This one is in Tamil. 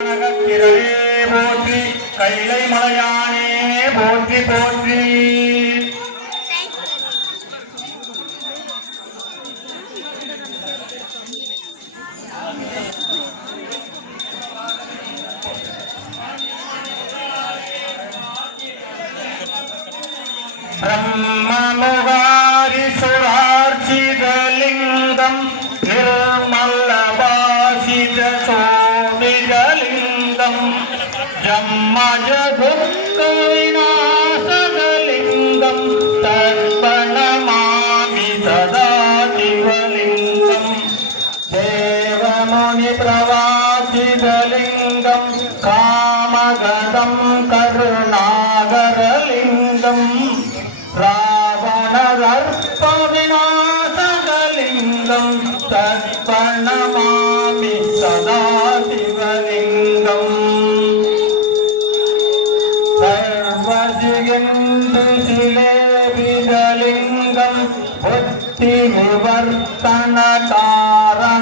போற்றி கைலை மலையானே போற்றி போற்றி. பிரம்மமுகாரி சுரார்ச்சிதலிங்கம் நிர்மலபாசித சோமிதலிங்கம் ஜம்மஜ துக்க விநாசகலிங்கம் தர்ப்பணமாமி சதா சிவலிங்கம் தேவமுனி பிரவாசிதலிங்கம் காமகதம் கருணாகரலிங்கம் ராவணதர்ப்ப விநாசகலிங்கம் தர்ப்பணமாமி சதா சிவலிங்கம் சர்வஜிகேந்து சிலேவிதலிங்கம் புத்தி விவர்த்தன காரணலிங்கம்